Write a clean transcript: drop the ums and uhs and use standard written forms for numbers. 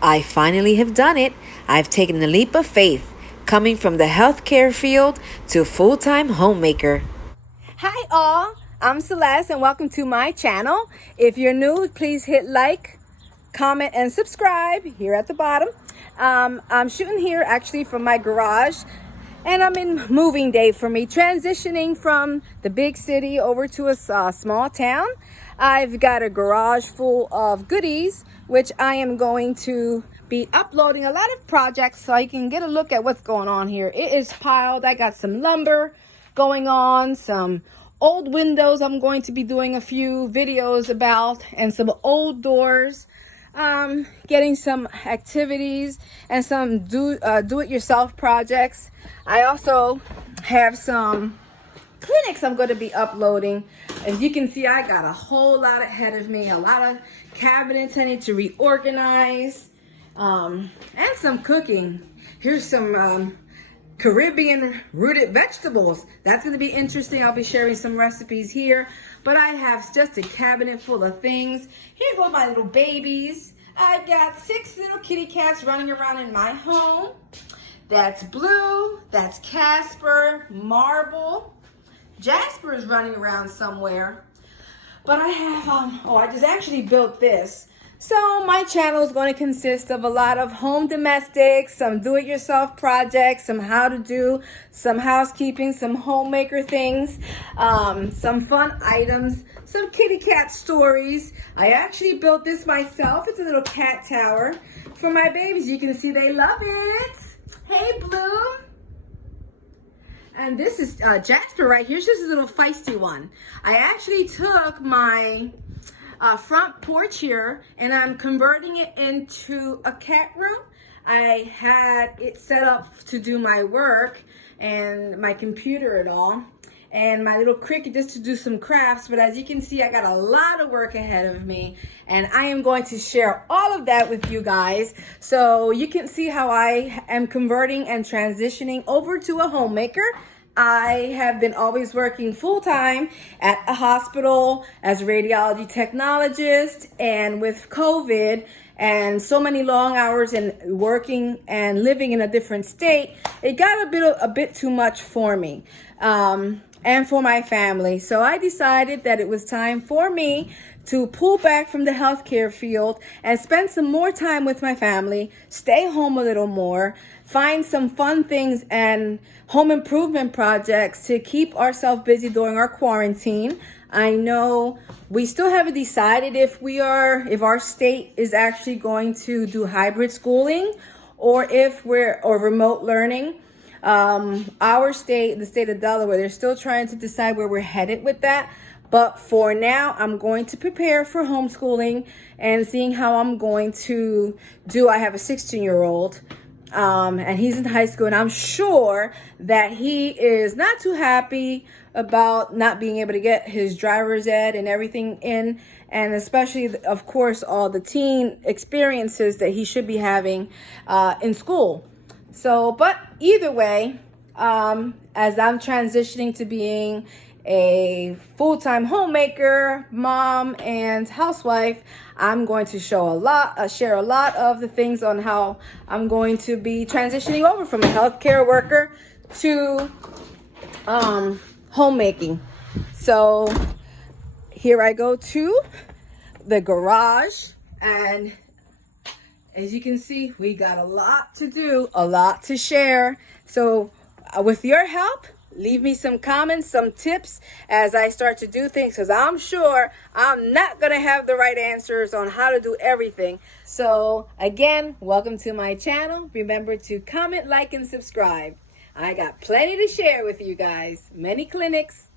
I finally have done it. I've taken the leap of faith, coming from the healthcare field to full-time homemaker. Hi all, I'm Celeste and welcome to my channel. If you're new, please hit like, comment, and subscribe here at the bottom. I'm shooting here actually from my garage, and I'm in moving day for me, transitioning from the big city over to a small town. I've got a garage full of goodies, which I am going to be uploading a lot of projects so you can get a look at what's going on here. It is piled. I got some lumber going on, some old windows I'm going to be doing a few videos about, and some old doors. Getting some activities and some do-it-yourself projects. I also have some clinics I'm going to be uploading. As you can see, I got a whole lot ahead of me, a lot of cabinets I need to reorganize, and some cooking. Here's some Caribbean rooted vegetables. That's going to be interesting. I'll be sharing some recipes here, but I have just a cabinet full of things. Here go my little babies. I got 6 little kitty cats running around in my home. That's Blue, that's Casper, Marble. Jasper is running around somewhere. But I have, I just actually built this. So my channel is going to consist of a lot of home domestics, some do-it-yourself projects, some how to do, some housekeeping, some homemaker things, some fun items, some kitty cat stories. I actually built this myself. It's a little cat tower for my babies. You can see they love it. Hey, Blue. And this is Jasper right here. She's just a little feisty one. I actually took my front porch here and I'm converting it into a cat room. I had it set up to do my work and my computer and all, and my little cricket just to do some crafts. But as you can see, I got a lot of work ahead of me, and I am going to share all of that with you guys so you can see how I am converting and transitioning over to a homemaker. I have been always working full-time at a hospital as a radiology technologist, and with COVID and so many long hours and working and living in a different state, it got a bit too much for me and for my family. So I decided that it was time for me to pull back from the healthcare field and spend some more time with my family, stay home a little more, find some fun things and home improvement projects to keep ourselves busy during our quarantine. I know we still haven't decided if our state is actually going to do hybrid schooling or remote learning. Our state, the state of Delaware, they're still trying to decide where we're headed with that. But for now, I'm going to prepare for homeschooling and seeing how I'm going to do. I have a 16-year-old, and he's in high school, and I'm sure that he is not too happy about not being able to get his driver's ed and everything in, and especially, of course, all the teen experiences that he should be having in school. So, but either way, as I'm transitioning to being a full-time homemaker, mom, and housewife, I'm going to share a lot of the things on how I'm going to be transitioning over from a healthcare worker to homemaking. So here I go to the garage, and as you can see, we got a lot to do, a lot to share. So with your help, leave me some comments, some tips as I start to do things, because I'm sure I'm not going to have the right answers on how to do everything. So again, welcome to my channel. Remember to comment, like, and subscribe. I got plenty to share with you guys. Many clinics.